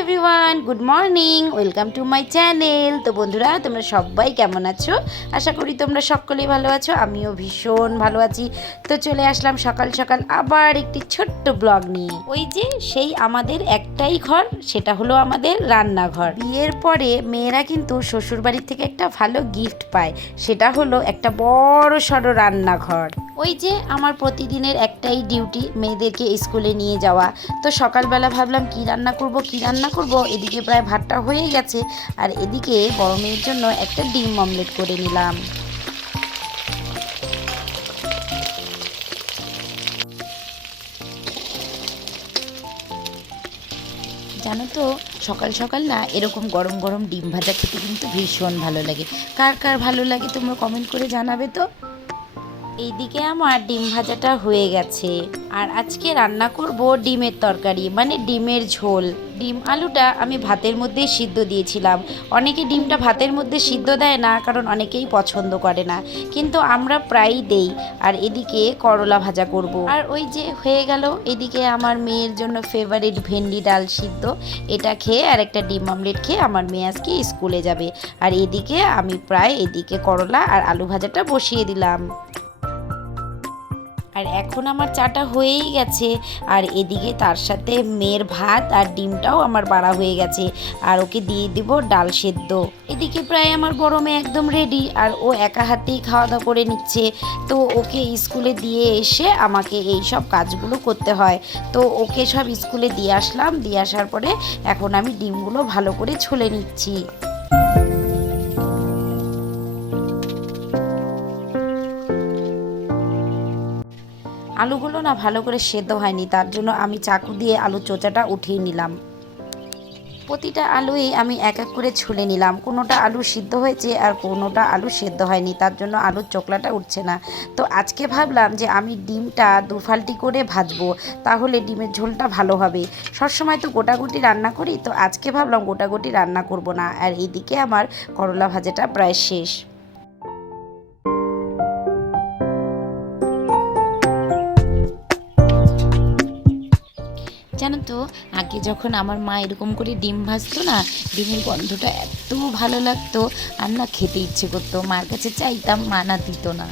Everyone, good morning, welcome to my channel. তো বন্ধুরা, তোমরা সবাই কেমন আছো? আশা করি তোমরা সকলেই ভালো আছো। আমিও ভীষণ ভালো আছি। তো চলে আসলাম সকাল সকাল আবার একটি ছোট্ট ব্লগ নিয়ে। ওই যে সেই আমাদের একটাই ঘর, সেটা হলো আমাদের রান্নাঘর। বিয়ের পরে মেয়েরা কিন্তু শ্বশুরবাড়ির থেকে একটা ভালো গিফট পায়, সেটা হলো একটা বড় সড়ো রান্নাঘর। ওই যে আমার প্রতিদিনের একটাই ডিউটি, মেয়েদেরকে স্কুলে নিয়ে যাওয়া। তো সকালবেলা ভাবলাম কি রান্না করব। এদিকে প্রায় ভাতটা হয়ে গেছে, আর এদিকে বড় মেয়ের জন্য একটা ডিম অমলেট করে নিলাম। জানো তো, সকাল সকাল না এরকম গরম গরম ডিম ভাজা খেতে কিন্তু ভীষণ ভালো লাগে। কার কার ভালো লাগে তোমরা কমেন্ট করে জানাবে তো। এইদিকে আমার ডিম ভাজাটা হয়ে গেছে, আর আজকে রান্না করব ডিমের তরকারি, মানে ডিমের ঝোল। ডিম আলুটা আমি ভাতের মধ্যেই সিদ্ধ দিয়েছিলাম। অনেকে ডিমটা ভাতের মধ্যে সিদ্ধ দেয় না, কারণ অনেকেই পছন্দ করে না, কিন্তু আমরা প্রায়ই দেই। আর এদিকে করলা ভাজা করব। আর ওই যে হয়ে গেল এদিকে আমার মেয়ের জন্য ফেভারিট ভেন্ডি ডাল সিদ্ধ। এটা খেয়ে আর একটা ডিম অমলেট খেয়ে আমার মেয়ে আজকে স্কুলে যাবে। আর এদিকে আমি প্রায় এদিকে করলা আর আলু ভাজাটা বসিয়ে দিলাম। আর এখন আমার চাটা হয়েই গেছে, আর এদিকে তার সাথে মেয়ের ভাত আর ডিমটাও আমার বাড়া হয়ে গেছে, আর ওকে দিয়ে দিব ডাল সেদ্ধ। এদিকে প্রায় আমার বড় মেয়ে একদম রেডি, আর ও একা হাতেই খাওয়া দাওয়া করে নিচ্ছে। তো ওকে স্কুলে দিয়ে এসে আমাকে এই সব কাজগুলো করতে হয়। তো ওকে সব স্কুলে দিয়ে আসলাম, দিয়ে আসার পরে এখন আমি ডিমগুলো ভালো করে ছুলে নিচ্ছি। আলুগুলো না ভালো করে সেদ্ধ হয়নি, তার জন্য আমি চাকু দিয়ে আলুর চোচাটা উঠিয়ে নিলাম। প্রতিটা আলুই আমি এক এক করে ছুলে নিলাম। কোনোটা আলু সিদ্ধ হয়েছে আর কোনোটা আলু সেদ্ধ হয়নি, তার জন্য আলুর চোকলাটা উঠছে না। তো আজকে ভাবলাম যে আমি ডিমটা দুফাল্টি করে ভাজবো, তাহলে ডিমের ঝোলটা ভালো হবে। সবসময় তো গোটাগুটি রান্না করি, তো আজকে ভাবলাম গোটাগুটি রান্না করব না। আর এইদিকে আমার করলা ভাজাটা প্রায় শেষ। জানো তো, আগে যখন আমার মা এরকম করে ডিম ভাজতো না, ডিমের গন্ধটা এত ভালো লাগতো, আর না খেতে ইচ্ছে করতো। মার কাছে চাইতাম, মা না দিত না।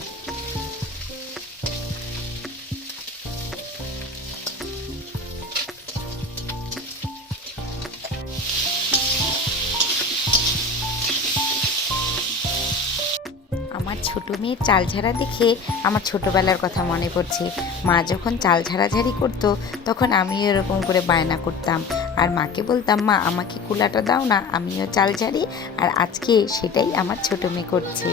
আমার ছোট মেয়ের চাল ঝাড়া দেখে আমার ছোটবেলার কথা মনে পড়ছে। মা যখন চাল ঝাড়াঝাড়ি করতো, তখন আমিও এরকম করে বায়না করতাম, আর মাকে বলতাম, মা আমাকে কুলাটা দাও না, আমিও চাল ঝাড়ি। আর আজকে সেটাই আমার ছোট মেয়ে করছে।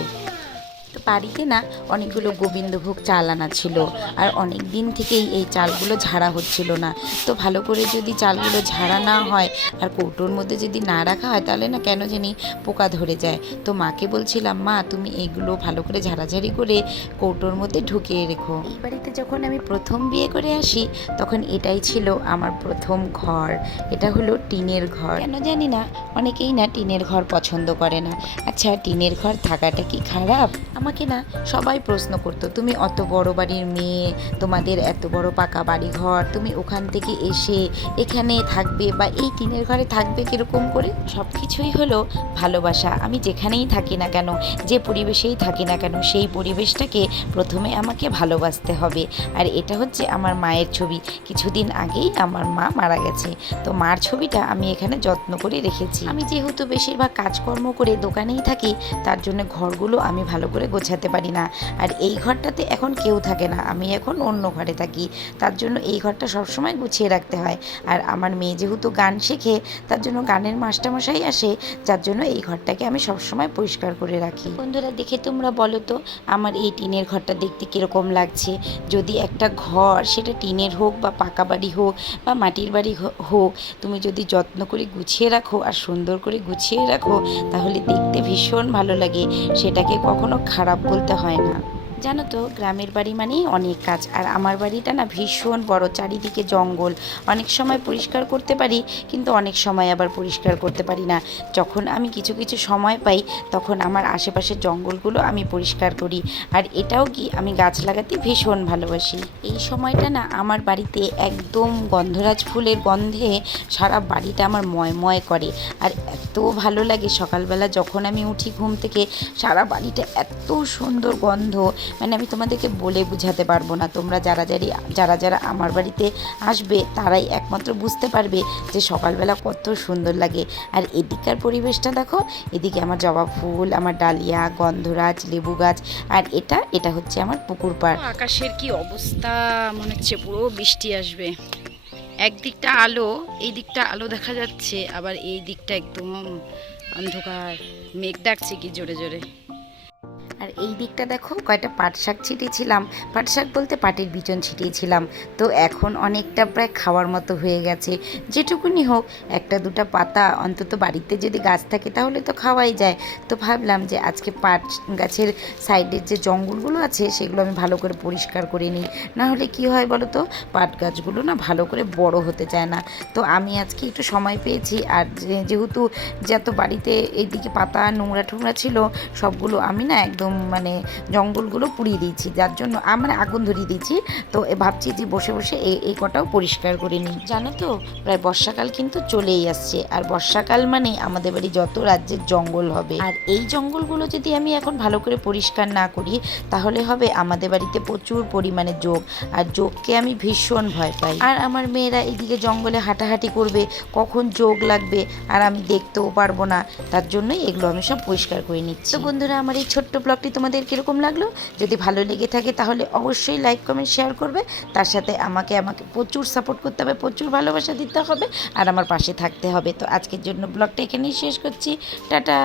তো বাড়িতে না অনেকগুলো গোবিন্দভোগ চাল আনা ছিল, আর অনেক দিন থেকেই এই চালগুলো ঝাড়া হচ্ছিল না। তো ভালো করে যদি চালগুলো ঝাড়া না হয় আর কৌটোর মধ্যে যদি না রাখা হয়, তাহলে না কেন জানি পোকা ধরে যায়। তো মাকে বলছিলাম, মা তুমি এগুলো ভালো করে ঝাড়াঝাড়ি করে কৌটোর মধ্যে ঢুকিয়ে রেখো। এই বাড়িতে যখন আমি প্রথম বিয়ে করে আসি, তখন এটাই ছিল আমার প্রথম ঘর। এটা হলো টিনের ঘর। কেন জানি না অনেকেই না টিনের ঘর পছন্দ করে না। আচ্ছা, টিনের ঘর থাকাটা কি খারাপ? আমাকে না সবাই প্রশ্ন করতো, তুমি অত বড় বাড়ির মেয়ে, তোমাদের এত বড় পাকা বাড়ি ঘর, তুমি ওখান থেকে এসে এখানে থাকবে বা এই টিনের ঘরে থাকবে কীরকম করে? সব কিছুই হলো ভালোবাসা। আমি যেখানেই থাকি না কেন, যে পরিবেশেই থাকি না কেন, সেই পরিবেশটাকে প্রথমে আমাকে ভালোবাসতে হবে। আর এটা হচ্ছে আমার মায়ের ছবি। কিছুদিন আগেই আমার মা মারা গেছে, তো মার ছবিটা আমি এখানে যত্ন করে রেখেছি। আমি যেহেতু বেশিরভাগ কাজকর্ম করে দোকানেই থাকি, তার জন্য ঘরগুলো আমি ভালো করে গোছাতে পারি না। আর এই ঘরটাতে এখন কেউ থাকে না, আমি এখন অন্য ঘরে থাকি, তার জন্য এই ঘরটা সবসময় গুছিয়ে রাখতে হয়। আর আমার মেয়ে যেহেতু গান শেখে, তার জন্য গানের মাস্টারমশাই আসে, যার জন্য এই ঘরটাকে আমি সবসময় পরিষ্কার করে রাখি। বন্ধুরা, দেখে তোমরা বলো তো আমার এই টিনের ঘরটা দেখতে কীরকম লাগছে। যদি একটা ঘর, সেটা টিনের হোক বা পাকা বাড়ি হোক বা মাটির বাড়ি হোক, তুমি যদি যত্ন করে গুছিয়ে রাখো আর সুন্দর করে গুছিয়ে রাখো, তাহলে দেখতে ভীষণ ভালো লাগে, সেটাকে কখনো খারাপ বলতে হয় না। জানো তো গ্রামের বাড়ি মানেই অনেক কাজ, আর আমার বাড়িটা না ভীষণ বড়, চারিদিকে জঙ্গল। অনেক সময় পরিষ্কার করতে পারি, কিন্তু অনেক সময় আবার পরিষ্কার করতে পারি না। যখন আমি কিছু কিছু সময় পাই তখন আমার আশেপাশের জঙ্গলগুলো আমি পরিষ্কার করি। আর এটাও কি, আমি গাছ লাগাতে ভীষণ ভালোবাসি। এই সময়টা না আমার বাড়িতে একদম গন্ধরাজ ফুলের গন্ধে সারা বাড়িটা আমার ময় করে। আর এত ভালো লাগে সকালবেলা যখন আমি উঠি ঘুম থেকে, সারা বাড়িটা এত সুন্দর গন্ধ, মানে আমি তোমাদেরকে বলে বোঝাতে পারবো না। তোমরা যারা আমার বাড়িতে আসবে তারাই একমাত্র বুঝতে পারবে যে সকালবেলা কত সুন্দর লাগে। আর এদিককার পরিবেশটা দেখো, এদিকে আমার জবা ফুল, আমার ডালিয়া, গন্ধরাজ, লেবু গাছ, আর এটা হচ্ছে আমার পুকুর পাড়। আকাশের কি অবস্থা, মনে হচ্ছে পুরো বৃষ্টি আসবে। একদিকটা আলো, এই দিকটা আলো দেখা যাচ্ছে, আবার এই দিকটা একদম অন্ধকার, মেঘ ডাকছে কি জোরে জোরে। আর এই দিকটা দেখো, কয়টা পাট শাক ছিটিয়েছিলাম, পাট শাক বলতে পাটের বিচন ছিটিয়েছিলাম। তো এখন অনেকটা প্রায় খাওয়ার মতো হয়ে গেছে। যেটুকুনি হোক, একটা দুটা পাতা অন্তত বাড়িতে যদি গাছ থাকে তাহলে তো খাওয়াই যায়। তো ভাবলাম যে আজকে পাট গাছের সাইডের যে জঙ্গলগুলো আছে সেগুলো আমি ভালো করে পরিষ্কার করে নিই। না হলে কি হয় বলো তো, পাট গাছগুলো না ভালো করে বড় হতে চায় না। তো আমি আজকে একটু সময় পেয়েছি, আর যেহেতু যত বাড়িতে এইদিকে পাতা নোংরা টোংরা ছিল সবগুলো আমি না একদম মানে জঙ্গলগুলো পুড়িয়ে দিয়েছি, যার জন্য আমরা আগুন ধরিয়ে দিয়েছি। তো ভাবছি যে বসে বসে এই কটাও পরিষ্কার করে নিই। জানো তো, প্রায় বর্ষাকাল কিন্তু চলেই আসছে, আর বর্ষাকাল মানে আমাদের বাড়ি যত রাজ্যের জঙ্গল হবে। আর এই জঙ্গলগুলো যদি আমি এখন ভালো করে পরিষ্কার না করি তাহলে হবে আমাদের বাড়িতে প্রচুর পরিমাণে যোগ, আর যোগকে আমি ভীষণ ভয় পাই। আর আমার মেয়েরা এদিকে জঙ্গলে হাঁটাহাঁটি করবে, কখন যোগ লাগবে আর আমি দেখতেও পারবো না, তার জন্যই এগুলো আমি সব পরিষ্কার করে নিচ্ছি। তো বন্ধুরা, আমার এই ছোট্ট ব্লগটি তোমাদের কীরকম লাগলো? যদি ভালো লেগে থাকে তাহলে অবশ্যই লাইক কমেন্ট শেয়ার করবে। তার সাথে আমাকে প্রচুর সাপোর্ট করতে হবে, প্রচুর ভালোবাসা দিতে হবে, আর আমার পাশে থাকতে হবে। তো আজকের জন্য ব্লগটা এখানেই শেষ করছি। টাটা।